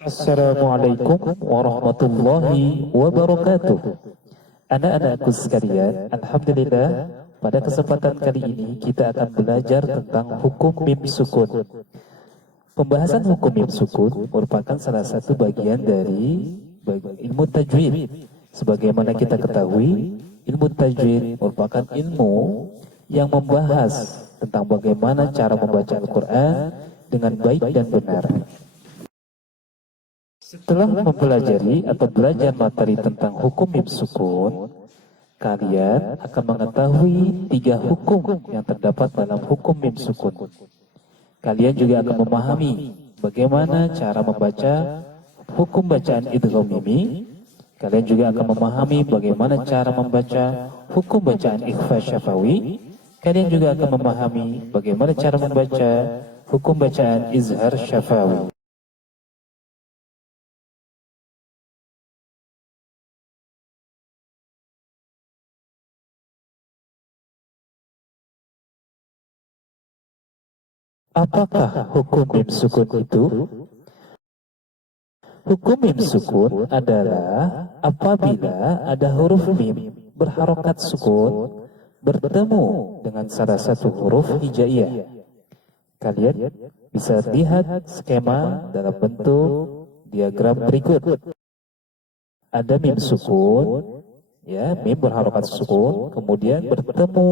Assalamualaikum warahmatullahi wabarakatuh. Anak-anakku sekalian, alhamdulillah pada kesempatan kali ini kita akan belajar tentang hukum mim sukun. Pembahasan hukum mim sukun merupakan salah satu bagian dari ilmu tajwid. Sebagaimana kita ketahui, ilmu tajwid merupakan ilmu yang membahas tentang bagaimana cara membaca Al-Quran dengan baik dan benar. Setelah mempelajari atau belajar materi tentang hukum mim sukun, kalian akan mengetahui 3 hukum yang terdapat dalam hukum mim sukun. Kalian juga akan memahami bagaimana cara membaca hukum bacaan idgham mimi. Kalian juga akan memahami bagaimana cara membaca hukum bacaan ikhfa syafawi. Kalian juga akan memahami bagaimana cara membaca hukum bacaan izhar syafawi. Apakah hukum mim sukun itu? Hukum mim sukun adalah apabila ada huruf mim berharokat sukun bertemu dengan salah satu huruf hijaiyah. Kalian bisa lihat skema dalam bentuk diagram berikut. Ada mim sukun, ya, mim berharokat sukun, kemudian bertemu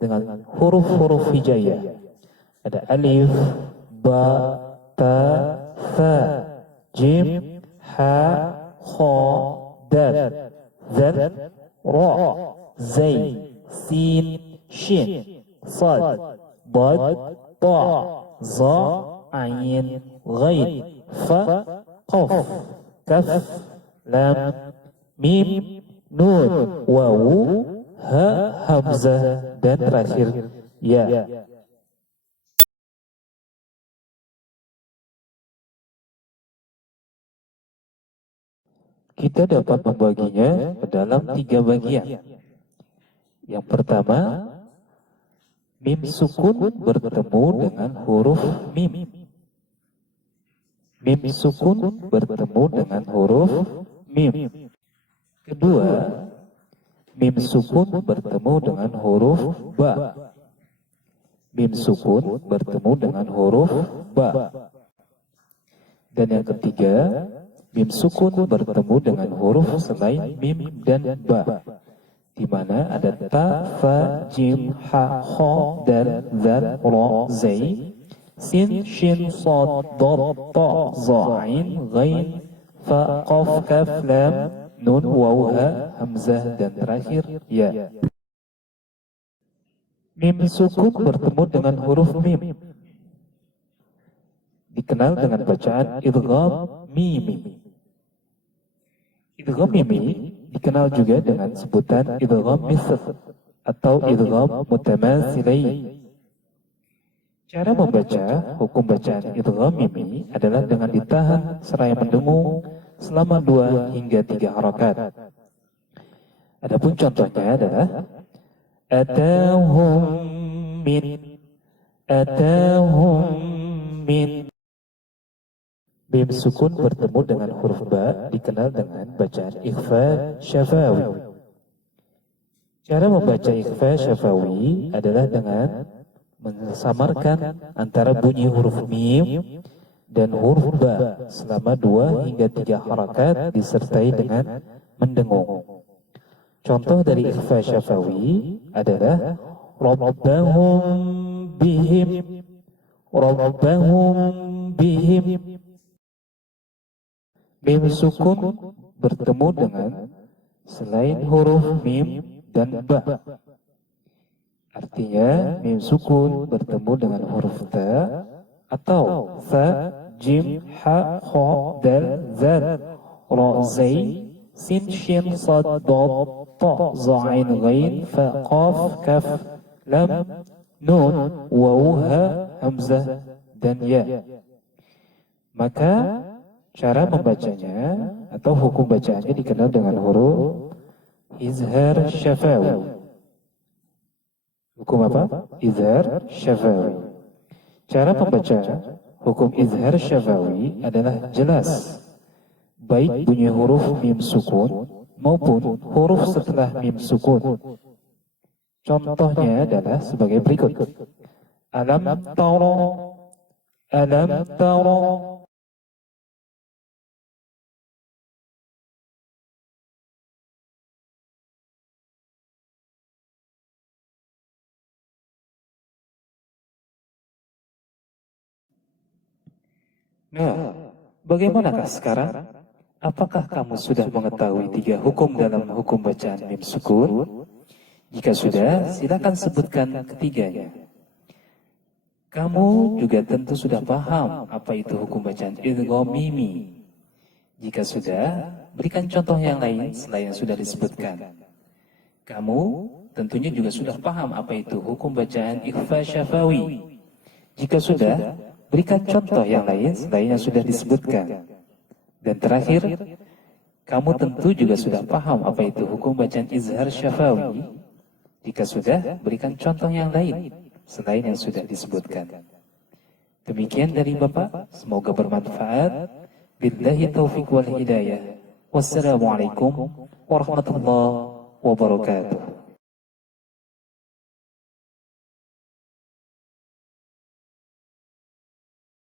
dengan huruf-huruf hijaiyah. Ada alif, ba, ta, tha, jim, ha, kha, dal, zal, ra, zai, sin, shin, sad, dad, ta, za, ain, ghain, fa, qaf, kaf, lam, mim, nun, wawu, ha, hamzah, dan terakhir ya. Kita dapat membaginya ke dalam 3 bagian. Yang pertama, mim sukun bertemu dengan huruf mim. Mim sukun bertemu dengan huruf mim. Kedua, mim sukun bertemu dengan huruf ba. Mim sukun bertemu dengan huruf ba. Dan yang ketiga, mim sukun bertemu dengan huruf selain mim dan ba, di mana ada ta, fa, jim, ha, kha, dal, zal, ra, zai, sin, shin, sad, dad, ta, za, ain, ghain, fa, qaf, kaf, lam, nun, waw, ha, hamzah, dan terakhir ya. Mim sukun bertemu dengan huruf mim dikenal dengan bacaan idgham mimi. Idgham mimi dikenal juga dengan sebutan idgham misl atau idgham mutamatsilain. Cara membaca hukum bacaan idgham mimi adalah dengan ditahan seraya mendengung selama 2 hingga 3 harakat. Adapun contohnya adalah atahum min. Mim sukun bertemu dengan huruf ba dikenal dengan bacaan ikhfa syafawi. Cara membaca ikhfa syafawi adalah dengan mensamarkan antara bunyi huruf mim dan huruf ba selama 2 hingga 3 harakat disertai dengan mendengung. Contoh dari ikhfa syafawi adalah rabbahum bihim. Mim sukun bertemu dengan selain huruf mim dan ba. Artinya mim sukun bertemu dengan huruf ta atau fa, jim, ha, kha, dal, zal, ra, zai, sin, shin, sad, dad, ta, za, ain, ghain, fa, qaf, kaf, lam, nun, waw, ha, hamzah, dan ya. Maka cara membacanya atau hukum bacaannya dikenal dengan huruf izhar syafawi. Hukum apa? Izhar syafawi. Cara membaca Hukum izhar syafawi adalah jelas, baik bunyi huruf mim sukun maupun huruf setelah mim sukun. Contohnya adalah sebagai berikut. Alam tara, alam tara. Nah, bagaimanakah sekarang? Apakah kamu sudah mengetahui 3 hukum dalam hukum bacaan mim sukun? Jika sudah, silakan sebutkan ketiganya. Kamu juga tentu sudah paham apa itu hukum bacaan idgham mimi. Jika sudah, berikan contoh yang lain selain yang sudah disebutkan. Kamu tentunya juga sudah paham apa itu hukum bacaan ikhfa syafawi. Jika sudah, berikan contoh yang lain selain yang sudah disebutkan. Dan terakhir, kamu tentu juga sudah paham apa itu hukum bacaan izhar syafawi. Jika sudah, berikan contoh yang lain selain yang sudah disebutkan. Demikian dari Bapak, semoga bermanfaat. Billahi taufiq wal hidayah. Wassalamualaikum warahmatullahi wabarakatuh.